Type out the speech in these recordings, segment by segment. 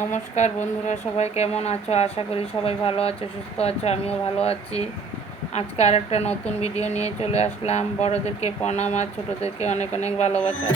নমস্কার বন্ধুরা, সবাই কেমন আছো? আশা করি সবাই ভালো আছো, সুস্থ আছো, আমিও ভালো আছি। আজকে আর একটা নতুন ভিডিও নিয়ে চলে আসলাম। বড়দেরকে প্রণাম আর ছোটোদেরকে অনেক অনেক ভালোবাসা।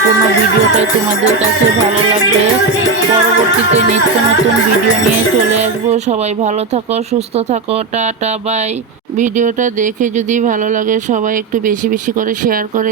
সম্পূর্ণ ভিডিওটাই তোমাদের কাছে ভালো লাগবে। পরবর্তীতে নিত্য নতুন ভিডিও নিয়ে চলে আসব। সবাই ভালো থাকো, সুস্থ থাকো, টাটা, বাই। ভিডিওটা দেখে যদি ভালো লাগে, সবাই একটু বেশি বেশি করে শেয়ার করে